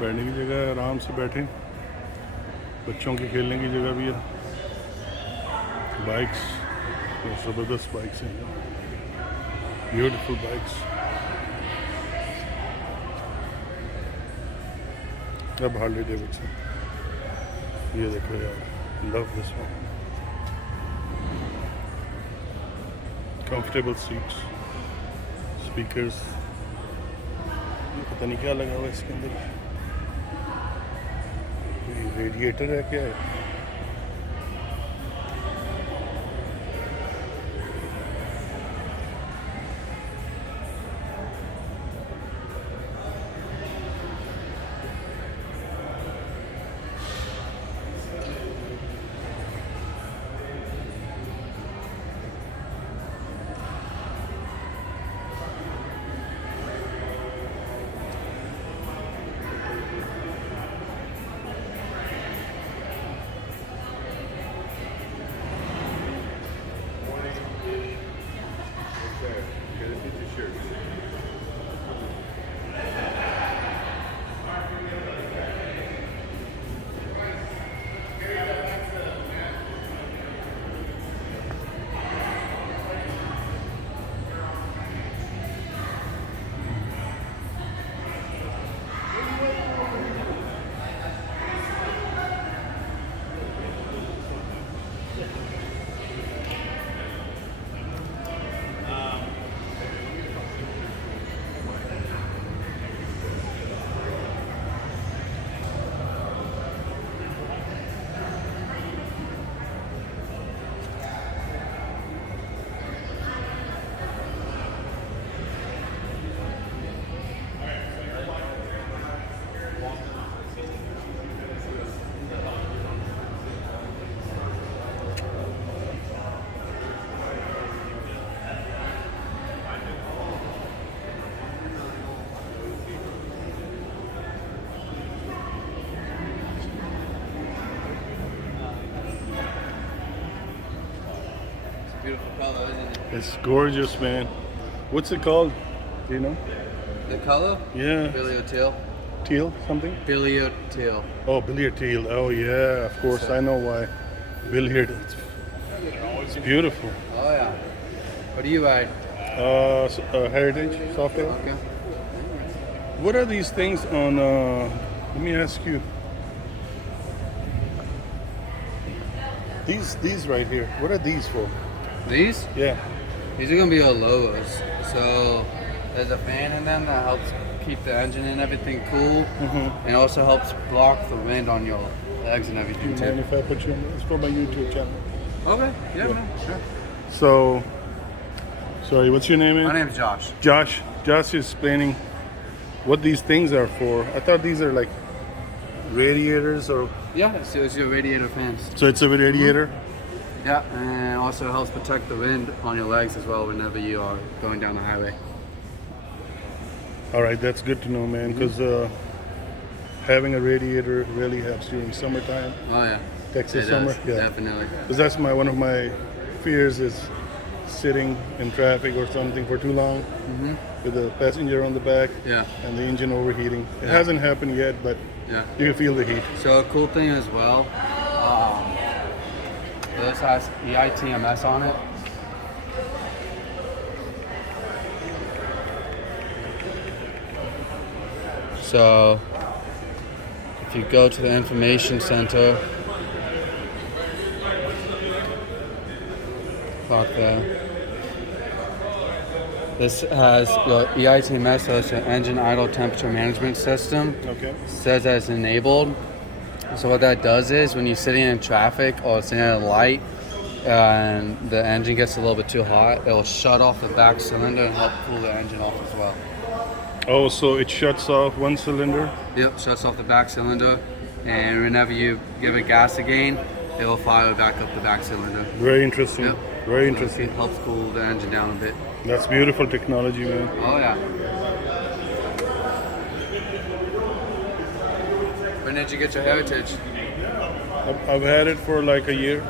बैठने की जगह है, आराम से बैठें। बच्चों के खेलने की जगह भी है। बाइक्स, ज़बरदस्त बाइक्स हैं, ब्यूटीफुल बाइक्स। अब हार्ले डेविडसन, ये देखो यार, love this one. Comfortable seats, speakers, पता नहीं क्या लगा हुआ है इसके अंदर, रेडिएटर है क्या है? Beautiful color, isn't it? It's gorgeous, man. What's it called? Do you know? The color? Yeah, Billiard teal. teal something? Billiard teal. Oh, billiard teal. Oh yeah, of course, I know why. Billiard. It's beautiful. Oh yeah. What do you ride? Heritage software. Okay. What are these things on? Let me ask you. These right here. What are these for? These? Yeah. These are gonna be our lowers. So there's a fan in them that helps keep the engine and everything cool, and also helps block the wind on your legs and everything And too. if I put you on, it's for my YouTube channel. Okay. Yeah, man. Sure. So, sorry, what's your name? My Man? name's Josh. Josh. Josh is explaining what these things are for. I thought these are like radiators, or Yeah, it's your radiator fans. so it's a radiator. Yeah, and also helps protect the wind on your legs as well whenever you are going down the highway. All right, that's good to know, man. Because having a radiator really helps during summertime, Oh yeah. Texas It summer. does, Yeah, definitely. because that's one of my fears is sitting in traffic or something for too long with a passenger on the back Yeah, and the engine overheating. It Yeah. hasn't happened yet, but yeah. you can feel the heat. So a cool thing as well, this has EITMS on it. So if you go to the information center, back there, this has your EITMS, so it's an engine idle temperature management system. Okay. Says that it's enabled. So what that does is when you're sitting in traffic or sitting at a light and the engine gets a little bit too hot, it will shut off the back cylinder and help cool the engine off as well. Oh, so it shuts off one cylinder. Yep, shuts off the back cylinder, and whenever you give it gas again, it will fire back up the back cylinder. Very interesting. Yep. Very So interesting. it helps cool the engine down a bit. That's beautiful technology, man. Oh yeah. When did you get your Heritage? I've had it for like a year.